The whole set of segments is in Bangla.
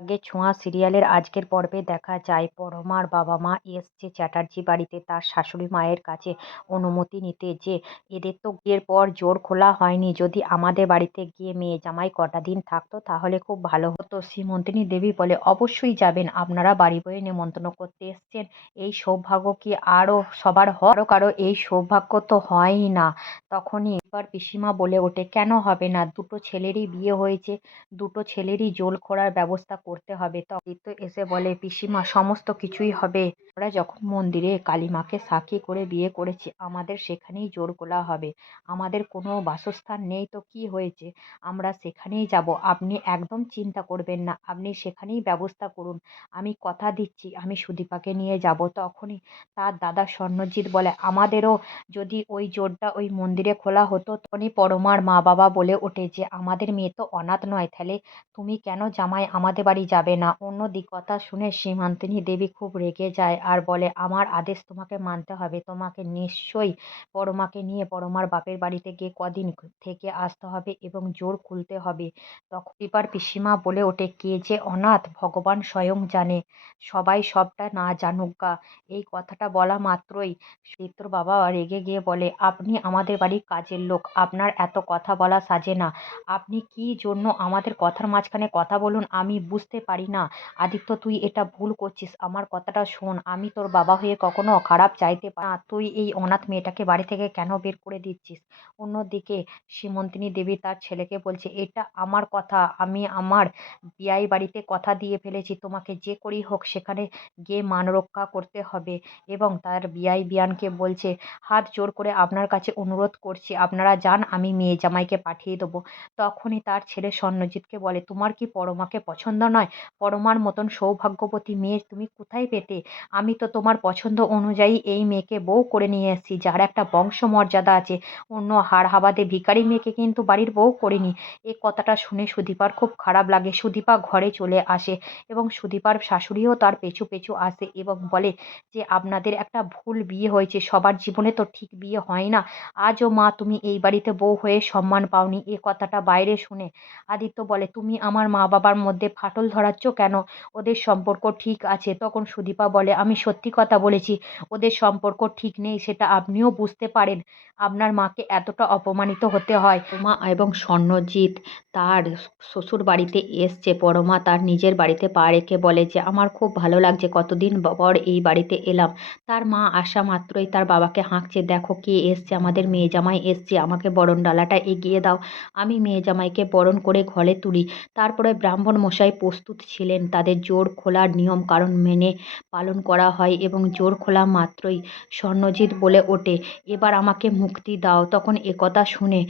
আগে ছোঁয়া সিরিয়ালের আজকের পর্বে দেখা যায় পরমার বাবা মা এসছে চ্যাটার্জি বাড়িতে তার শাশুড়ি মায়ের কাছে অনুমতি নিতে, যে এদের তো বিয়ের পর জোর খোলা হয়নি, যদি আমাদের বাড়িতে গিয়ে মেয়ে জামাই কটা দিন থাকতো তাহলে খুব ভালো হতো। শ্রীমন্তিনী দেবী বলে, অবশ্যই যাবেন, আপনারা বাড়ি বয়ে নেমন্তন্ন করতে এসছেন, এই সৌভাগ্য কি আরো সবার হয়? কারো কারো এই সৌভাগ্য তো হয়ই না। তখনই এবার পিসিমা বলে ওঠে, কেন হবে না, দুটো ছেলেরই বিয়ে হয়েছে, দুটো ছেলেরই জোল খোলার ব্যবস্থা করতে হবে। আদিত্য এসে বলে, পিসিমা সমস্ত কিছুই হবে, আমরা যখন মন্দিরে কালীমাকে সাক্ষী করে বিয়ে করেছি আমাদের সেখানেই জোর খোলা হবে। আমাদের কোনো বাসস্থান নেই তো কি হয়েছে, আমরা সেখানেই যাব, আপনি একদম চিন্তা করবেন না, আপনি সেখানেই ব্যবস্থা করুন, আমি কথা দিচ্ছি আমি সুদীপাকে নিয়ে যাব। তখনই তার দাদা স্বর্ণজিৎ বলে, আমাদেরও যদি ওই জোরটা ওই মন্দিরে খোলা হতো। তখনই পরমার মা বাবা বলে ওঠে যে, আমাদের মেয়ে তো অনাথ নয়, তাহলে তুমি কেন জামাই আমাদের বাড়ি যাবে না? অন্যদিকে কথা শুনে সীমান্তিনী দেবী খুব রেগে যায় আর বলে, আমার আদেশ তোমাকে মানতে হবে, তোমাকে নিশ্চয়ই পরমাকে নিয়ে পরমার বাপের বাড়িতে গিয়ে কদিন থেকে আসতে হবে এবং জোর খুলতে হবে। তখন এবার পিসিমা বলে ওঠে, কে যে অনাথ ভগবান স্বয়ং জানে, সবাই সবটা না জানুক গা। এই কথাটা বলা মাত্রই সুচিত্র বাবা রেগে গিয়ে বলে, আপনি আমাদের বাড়ির কাজের লোক, আপনার এত কথা বলা সাজে না, আপনি কি জন্য আমাদের কথার মাঝখানে কথা বলুন আমি বুঝতে পারি না। আদিত্য, তুই এটা ভুল করছিস, আমার কথাটা শোন, আমি তোর বাবা হয়ে কখনো খারাপ চাইতে পারি না, তুই এই অনাথ মেয়েটাকে বাড়ি থেকে কেন বের করে দিচ্ছিস? অন্যদিকে সীমন্তিনী দেবী তার ছেলেকে বলছে, এটা আমার কথা, আমি আমার বিয়াই বাড়িতে কথা দিয়ে ফেলেছি, তোমাকে যে করেই হোক সেখানে গিয়ে মান রক্ষা করতে হবে। এবং তার বিয়াই বিয়ানকে বলছে, হাত জোর করে আপনার কাছে অনুরোধ করছি, আপনারা যান, আমি মেয়ে জামাইকে পাঠিয়ে দেবো। তখনই তার ছেলে স্বর্ণজিৎকে বলে, তোমার কি পরমাকে পছন্দ নয়? পরমার মতন সৌভাগ্যবতী মেয়ে তুমি কোথায় পেতে? আমি তো তোমার পছন্দ অনুযায়ী এই মেয়েকে বউ করে নিয়ে এসেছি, যার একটা বংশ মর্যাদা আছে, অন্য হাড় হাবাদে ভিখারি মেয়েকে কিন্তু বাড়ির বউ করিনি। এই কথাটা শুনে সুদীপার খুব খারাপ লাগে। সুদীপা ঘরে চলে আসে এবং সুদীপার শাশুড়িও তার পেছু পেছু আসে এবং বলে যে, আপনাদের একটা ভুল বিয়ে হয়েছে, সবার জীবনে তো ঠিক বিয়ে হয় না, আজও মা তুমি এই বাড়িতে বউ হয়ে সম্মান পাওনি। এ কথাটা বাইরে শুনে আদিত্য বলে, তুমি আমার মা বাবার মধ্যে ফাটল ধরাচ্ছ কেন? ওদের সম্পর্ক ঠিক আছে। তখন সুদীপা বলে, আমি সত্যি কথা বলেছি, ওদের সম্পর্ক ঠিক নেই, সেটা আপনিও বুঝতে পারেন, আপনার মাকে এতটা অপমানিত হতে হয়? পরমা এবং স্বর্ণজিৎ তার শ্বশুর বাড়িতে এসছে, পরমা তার নিজের বাড়িতে পা রেখে বলে যে, আমার খুব ভালো লাগছে, কতদিন পর এই বাড়িতে এলাম। তার মা আসা মাত্রই তার বাবাকে হাঁকছে, দেখো কে এসছে, আমাদের মেয়ে জামাই এসছে, আমাকে বরণ ডালাটা এগিয়ে দাও। আমি মেয়ে জামাইকে বরণ করে ঘরে তুলি। তারপরে ব্রাহ্মণ মশাই প্রস্তুত ছিলেন, তাদের জোর খোলার নিয়ম কারণ মেনে পালন করা হয় এবং জোর খোলা মাত্রই স্বর্ণজিৎ বলে ওঠে, এবার আমাকে মুক্তি দাও। তখন একথা শুনে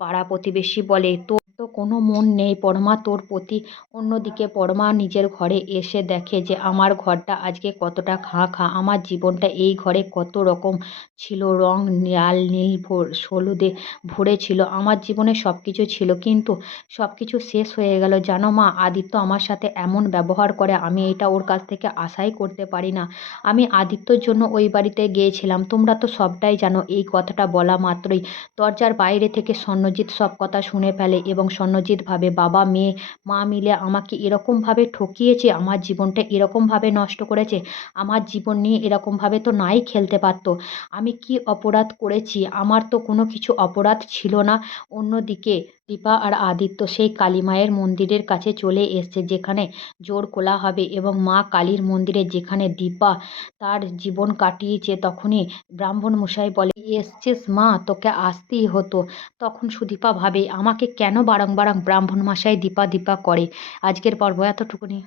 পাড়া প্রতিবেশী বলে, তোর তো কোনো মন নেই পরমা তোর প্রতি। অন্যদিকে পরমা নিজের ঘরে এসে দেখে যে, আমার ঘরটা আজকে কতটা খাঁ খাঁ, আমার জীবনটা এই ঘরে কত রকম ছিল, রং লাল নীল হলুদে ভরে ছিল, আমার জীবনে সব কিছু ছিল, কিন্তু সব কিছু শেষ হয়ে গেল। জানো মা, আদিত্য আমার সাথে এমন ব্যবহার করে, আমি এটা ওর কাছ থেকে আশাই করতে পারি না। আমি আদিত্যর জন্য ওই বাড়িতে গিয়েছিলাম, তোমরা তো সবটাই জানো। এই কথাটা বলা মাত্রই দরজার বাইরে থেকে স্বর্ণজিৎ সব কথা শুনে ফেলে এবং স্বর্ণজিৎ ভাবে, বাবা মেয়ে মা মিলে আমাকে এরকমভাবে ঠকিয়েছে, আমার জীবনটা এরকমভাবে নষ্ট করেছে, আমার জীবন নিয়ে এরকমভাবে তো নাই খেলতে পারতো। আমি কি অপরাধ করেছি? আমার তো কোনো কিছু অপরাধ ছিল না। অন্যদিকে দীপা আর আদিত্য সেই কালী মায়ের মন্দিরের কাছে চলে এসছে, যেখানে জোর খোলা হবে এবং মা কালীর মন্দিরে যেখানে দীপা তার জীবন কাটিয়েছে। তখনই ব্রাহ্মণ মশাই বলে, এসছিস মা, তোকে আসতেই হতো। তখন সুদীপা ভাবে, আমাকে কেন বারংবার ব্রাহ্মণ মশাই দীপা দীপা করে। আজকের পর্ব এতটুকুনি।